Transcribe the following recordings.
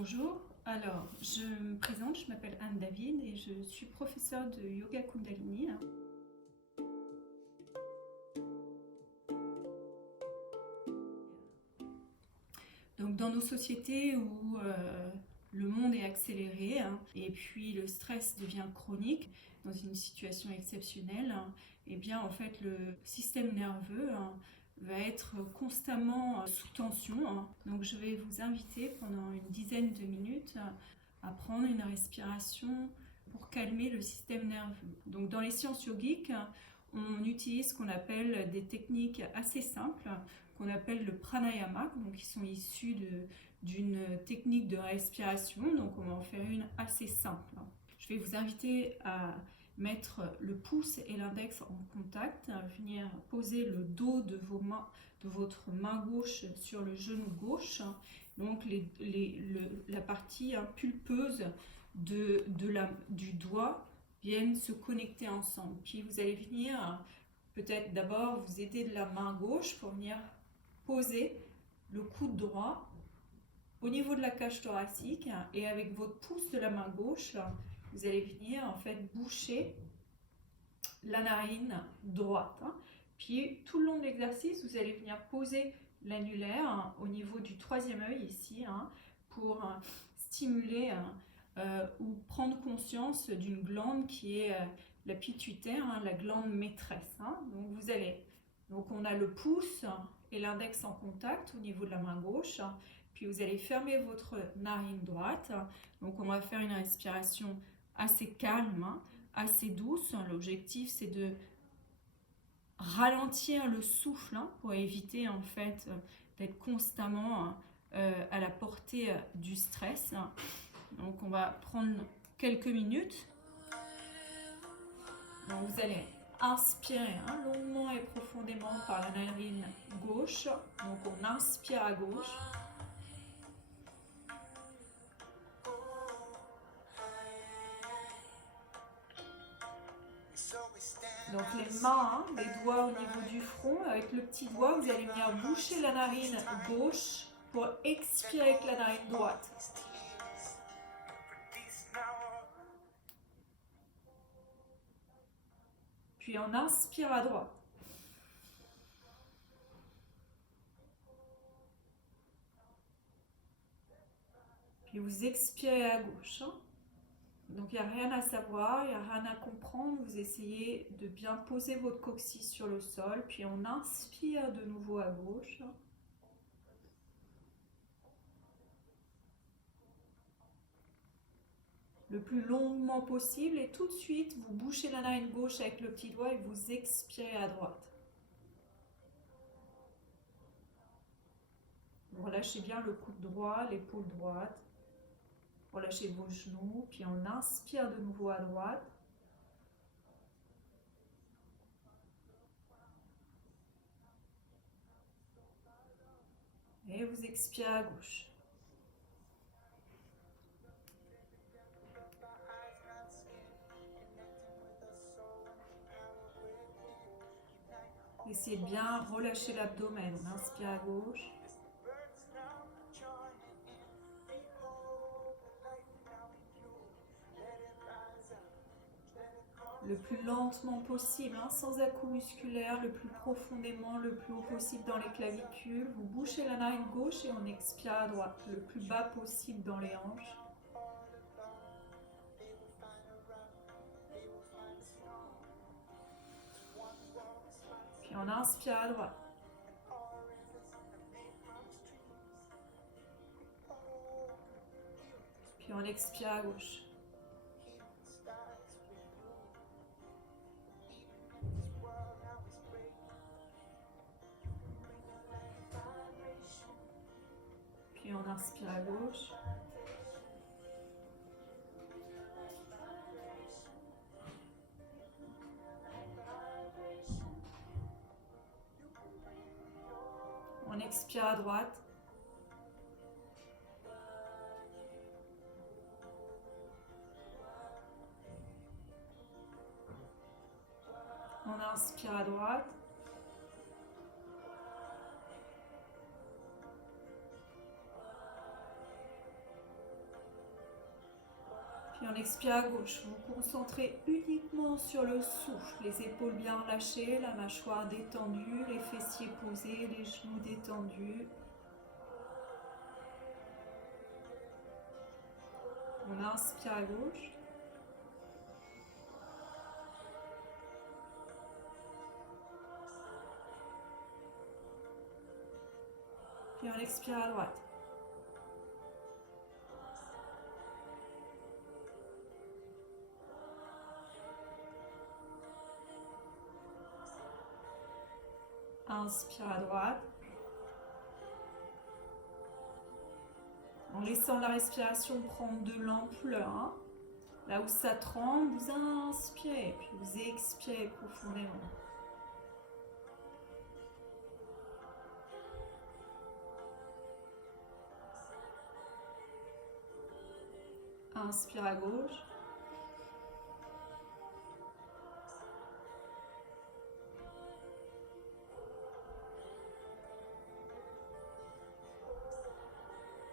Bonjour, alors je me présente, je m'appelle Anne David et je suis professeure de yoga Kundalini. Donc dans nos sociétés où le monde est accéléré et puis le stress devient chronique dans une situation exceptionnelle, et bien en fait le système nerveux va être constamment sous tension. Donc je vais vous inviter pendant une dizaine de minutes à prendre une respiration pour calmer le système nerveux. Donc dans les sciences yogiques, on utilise ce qu'on appelle des techniques assez simples, qu'on appelle le pranayama, donc qui sont issus d'une technique de respiration. Donc on va en faire une assez simple. Je vais vous inviter à mettre le pouce et l'index en contact, à venir poser le dos de votre main gauche sur le genou gauche, donc la partie pulpeuse du doigt viennent se connecter ensemble. Puis vous allez venir peut-être d'abord vous aider de la main gauche pour venir poser le coude droit au niveau de la cage thoracique, et avec votre pouce de la main gauche, vous allez venir en fait boucher la narine droite. Puis tout le long de l'exercice, vous allez venir poser l'annulaire au niveau du troisième œil ici pour stimuler ou prendre conscience d'une glande qui est la pituitaire, la glande maîtresse. Donc on a le pouce et l'index en contact au niveau de la main gauche. Puis vous allez fermer votre narine droite. Donc on va faire une respiration assez calme, assez douce. L'objectif c'est de ralentir le souffle pour éviter en fait d'être constamment à la portée du stress. Donc on va prendre quelques minutes. Donc vous allez inspirer longuement et profondément par la narine gauche. Donc on inspire à gauche. Donc les mains, les doigts au niveau du front, avec le petit doigt, vous allez venir boucher la narine gauche pour expirer avec la narine droite. Puis on inspire à droite. Puis vous expirez à gauche. Donc il n'y a rien à savoir, il n'y a rien à comprendre. Vous essayez de bien poser votre coccyx sur le sol. Puis on inspire de nouveau à gauche. Le plus longuement possible. Et tout de suite, vous bouchez la narine gauche avec le petit doigt et vous expirez à droite. Vous relâchez bien le coude droit, l'épaule droite. Relâchez vos genoux, puis on inspire de nouveau à droite. Et vous expirez à gauche. Essayez de bien relâcher l'abdomen. On inspire à gauche. Le plus lentement possible, sans à-coups musculaires, le plus profondément, le plus haut possible dans les clavicules. Vous bouchez la narine gauche et on expire à droite, le plus bas possible dans les hanches. Puis on inspire à droite. Puis on expire à gauche. Puis on inspire à gauche. On expire à droite. On inspire à droite. Puis on expire à gauche. Vous vous concentrez uniquement sur le souffle. Les épaules bien relâchées, la mâchoire détendue, les fessiers posés, les genoux détendus. On inspire à gauche. Puis on expire à droite. Inspire à droite. En laissant la respiration prendre de l'ampleur. Hein. Là où ça tremble, vous inspirez, puis vous expirez profondément. Inspire à gauche.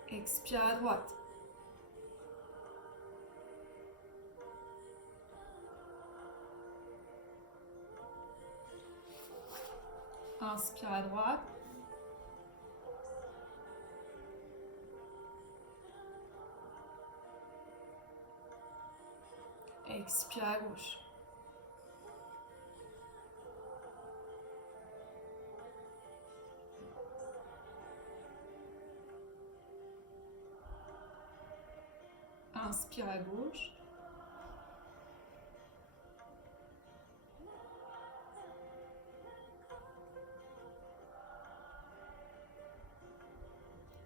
Expire à droite. Inspire à droite. Expire à gauche. Inspire à gauche.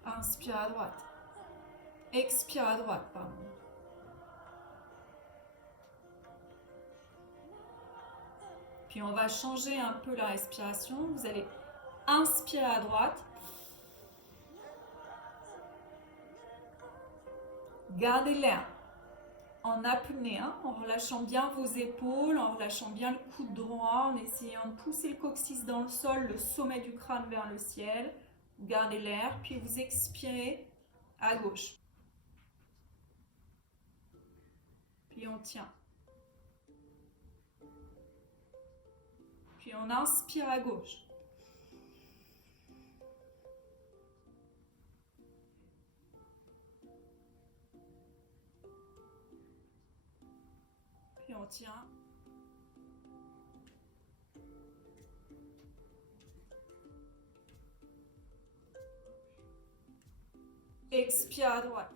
Inspire à droite. Expire à droite, pardon. Puis on va changer un peu la respiration. Vous allez inspirer à droite. Gardez l'air en apnée, hein, en relâchant bien vos épaules, en relâchant bien le coude droit, en essayant de pousser le coccyx dans le sol, le sommet du crâne vers le ciel. Vous gardez l'air, puis vous expirez à gauche. Puis on tient. Puis on inspire à gauche. Puis on tient. Expire à droite.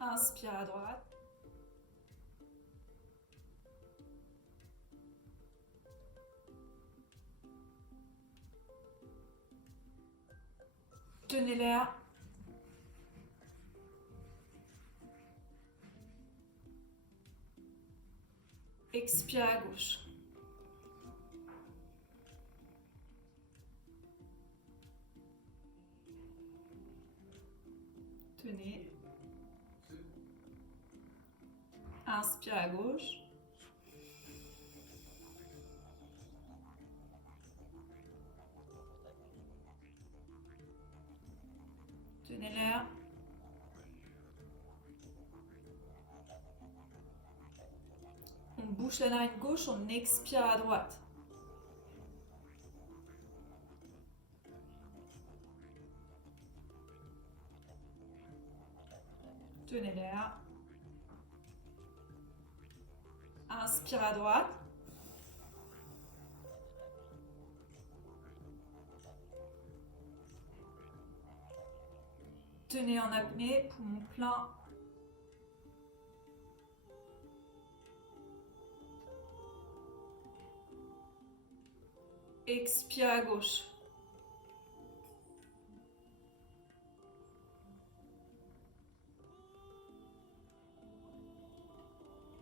Inspire à droite. Tenez l'air. Expire à gauche. Tenez. Inspire à gauche. Tenez l'air. On bouche la narine gauche, on expire à droite. Tenez l'air. Inspire à droite. Tenez en apnée, poumon plein. Expire à gauche.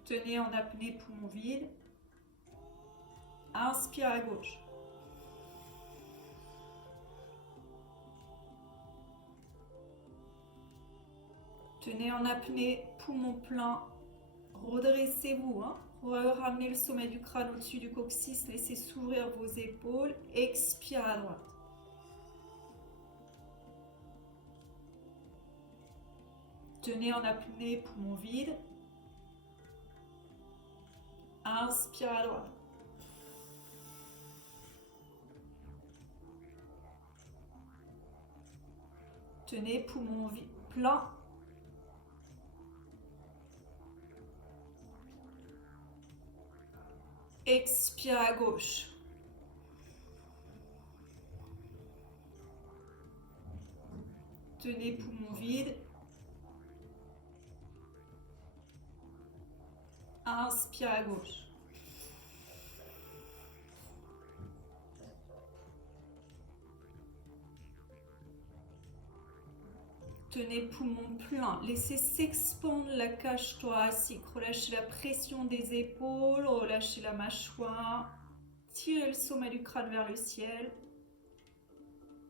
Tenez en apnée, poumon vide. Inspire à gauche. Tenez en apnée, poumon plein. Redressez-vous, hein. Ramenez le sommet du crâne au-dessus du coccyx. Laissez s'ouvrir vos épaules. Expire à droite. Tenez en apnée, poumon vide. Inspire à droite. Tenez, poumon plein. Expire à gauche. Tenez, poumon vide. Inspire à gauche. Tenez, poumon plein. Laissez s'expandre la cage thoracique. Relâchez la pression des épaules. Relâchez la mâchoire. Tirez le sommet du crâne vers le ciel.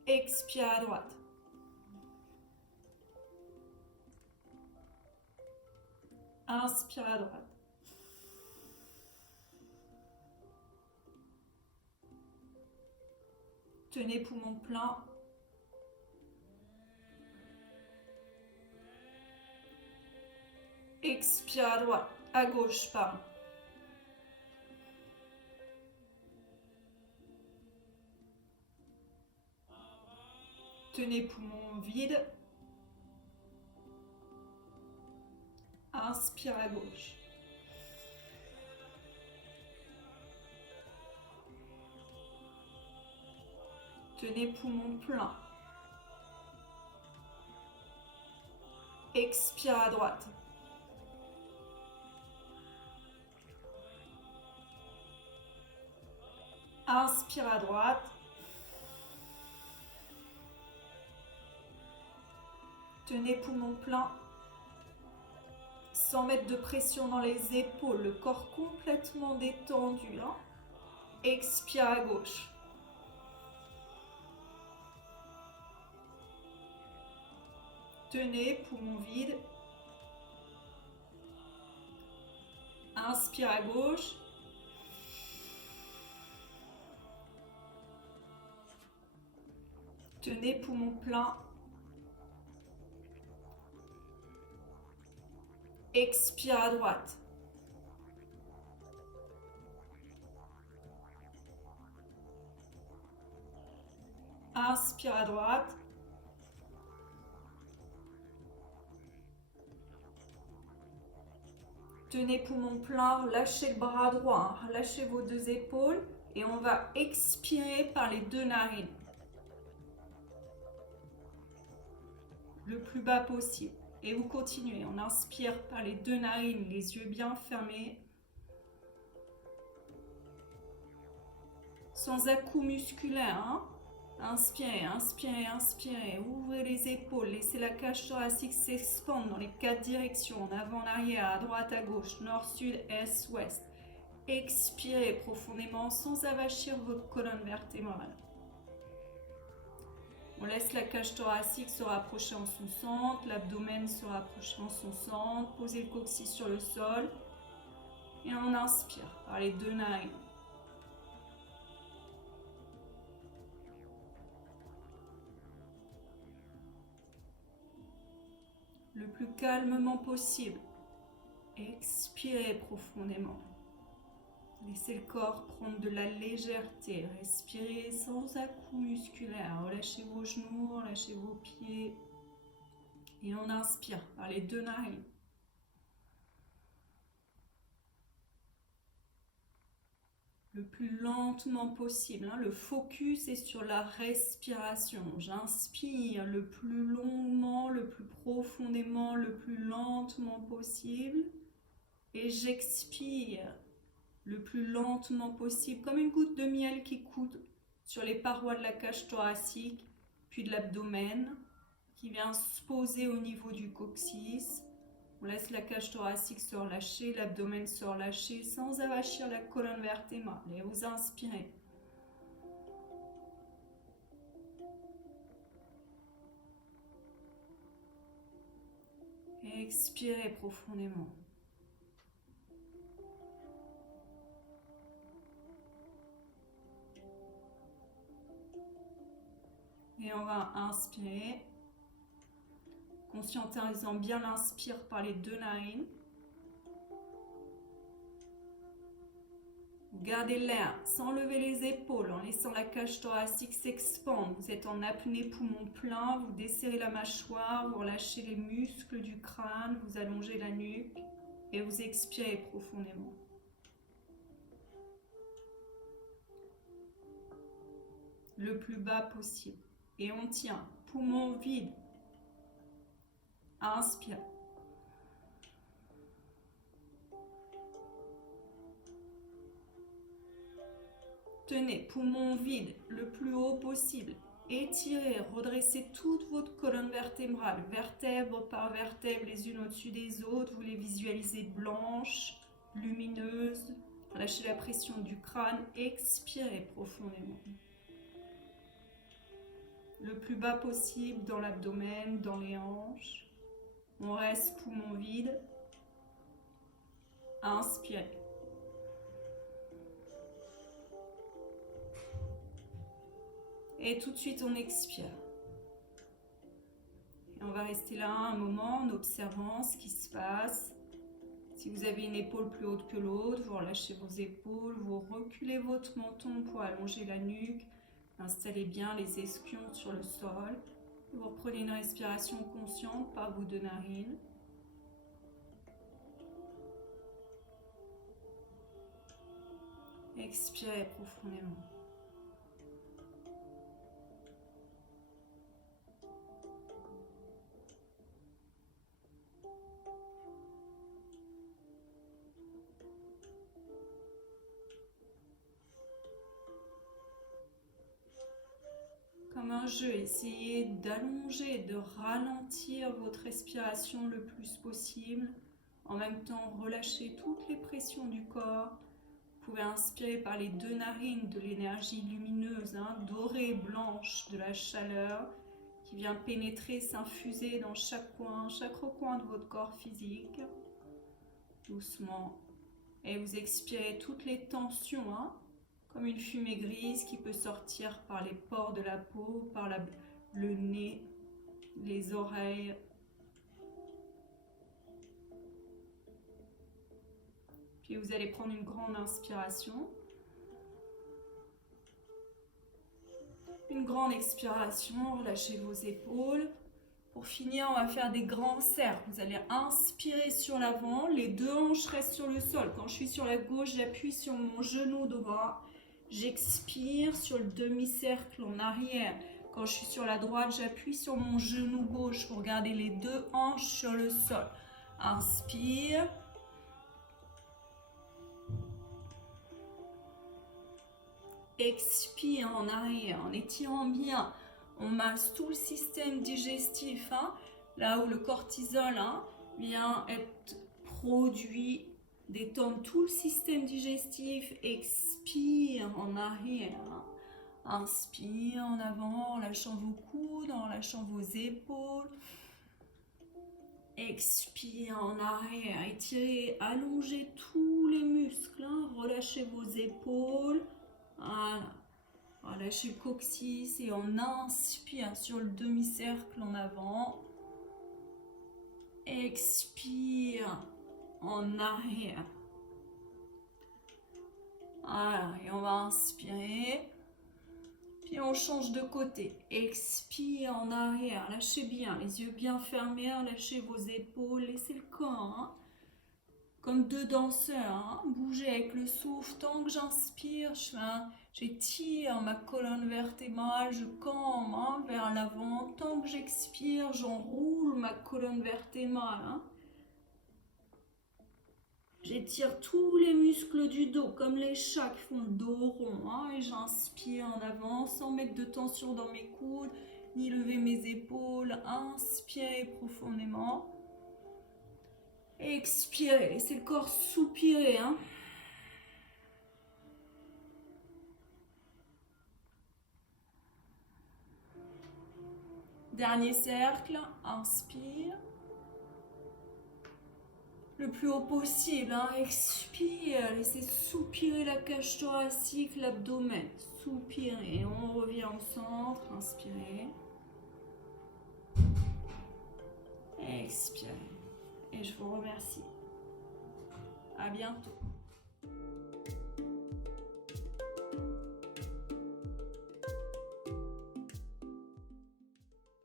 Expire à droite. Inspire à droite. Tenez, poumon plein. Expire à droite, à gauche, pardon. Tenez, poumon vide. Inspire à gauche. Tenez, poumon plein. Expire à droite. Inspire à droite. Tenez, poumon plein. Sans mettre de pression dans les épaules, le corps complètement détendu. Hein. Expire à gauche. Tenez, poumon vide. Inspire à gauche. Tenez, poumon plein. Expire à droite. Inspire à droite. Tenez, poumon plein, lâchez le bras droit, hein. Lâchez vos deux épaules et on va expirer par les deux narines. Le plus bas possible. Et vous continuez, on inspire par les deux narines, les yeux bien fermés. Sans à-coups musculaires, hein. Inspirez, inspirez, inspirez. Ouvrez les épaules, laissez la cage thoracique s'expandre dans les quatre directions, en avant, en arrière, à droite, à gauche, nord, sud, est, ouest. Expirez profondément sans avachir votre colonne vertébrale. On laisse la cage thoracique se rapprocher en son centre, l'abdomen se rapprocher en son centre, posez le coccyx sur le sol et on inspire par les deux narines. Le plus calmement possible. Expirez profondément. Laissez le corps prendre de la légèreté. Respirez sans à-coups musculaires. Relâchez vos genoux, relâchez vos pieds. Et on inspire par les deux narines. Le plus lentement possible. Le focus est sur la respiration. J'inspire le plus longuement, le plus profondément, le plus lentement possible. Et j'expire le plus lentement possible, comme une goutte de miel qui coule sur les parois de la cage thoracique, puis de l'abdomen, qui vient se poser au niveau du coccyx. On laisse la cage thoracique se relâcher, l'abdomen se relâcher sans avachir la colonne vertébrale. Et vous inspirez. Expirez profondément. Et on va inspirer, conscientisant bien l'inspire par les 2 narines. Gardez l'air sans lever les épaules, en laissant la cage thoracique s'expandre. Vous êtes en apnée poumon plein, vous desserrez la mâchoire, vous relâchez les muscles du crâne, vous allongez la nuque et vous expirez profondément. Le plus bas possible. Et on tient, poumon vide. Inspire. Tenez, poumon vide, le plus haut possible. Étirez, redressez toute votre colonne vertébrale, vertèbre par vertèbre, les unes au-dessus des autres. Vous les visualisez blanches, lumineuses. Lâchez la pression du crâne, expirez profondément. Le plus bas possible dans l'abdomen, dans les hanches. On reste poumon vide. Inspirez. Et tout de suite, on expire. Et on va rester là un moment en observant ce qui se passe. Si vous avez une épaule plus haute que l'autre, vous relâchez vos épaules, vous reculez votre menton pour allonger la nuque. Installez bien les ischions sur le sol. Vous reprenez une respiration consciente par vos 2 narines. Expirez profondément. Comme un jeu, essayez d'allonger, de ralentir votre respiration le plus possible. En même temps, relâchez toutes les pressions du corps. Vous pouvez inspirer par les 2 narines de l'énergie lumineuse, dorée, blanche, de la chaleur qui vient pénétrer, s'infuser dans chaque coin, chaque recoin de votre corps physique. Doucement. Et vous expirez toutes les tensions, comme une fumée grise qui peut sortir par les pores de la peau, par le nez, les oreilles. Puis vous allez prendre une grande inspiration. Une grande expiration, relâchez vos épaules. Pour finir, on va faire des grands cercles. Vous allez inspirer sur l'avant, les 2 hanches restent sur le sol. Quand je suis sur la gauche, j'appuie sur mon genou droit. J'expire sur le demi-cercle en arrière. Quand je suis sur la droite, j'appuie sur mon genou gauche pour garder les 2 hanches sur le sol. Inspire. Expire en arrière, en étirant bien. On masse tout le système digestif, là où le cortisol vient être produit. Détendre tout le système digestif. Expire en arrière. Inspire en avant, en lâchant vos coudes, en lâchant vos épaules. Expire en arrière. Étirez, allongez tous les muscles. Relâchez vos épaules. Voilà. Relâchez le coccyx et on inspire sur le demi-cercle en avant. Expire en arrière. Voilà, et on va inspirer. Puis on change de côté. Expire en arrière. Lâchez bien, les yeux bien fermés. Lâchez vos épaules. Laissez le corps. Comme 2 danseurs. Bougez avec le souffle. Tant que j'inspire, j'étire ma colonne vertébrale. Je cambe vers l'avant. Tant que j'expire, j'enroule ma colonne vertébrale. J'étire tous les muscles du dos, comme les chats qui font le dos rond. Et j'inspire en avant, sans mettre de tension dans mes coudes, ni lever mes épaules. Inspirez profondément. Expirez, laissez le corps soupirer. Dernier cercle, inspire. Le plus haut possible, expire, laissez soupirer la cage thoracique, l'abdomen, soupirez, on revient au centre, inspirez. Expirez. Et je vous remercie. À bientôt.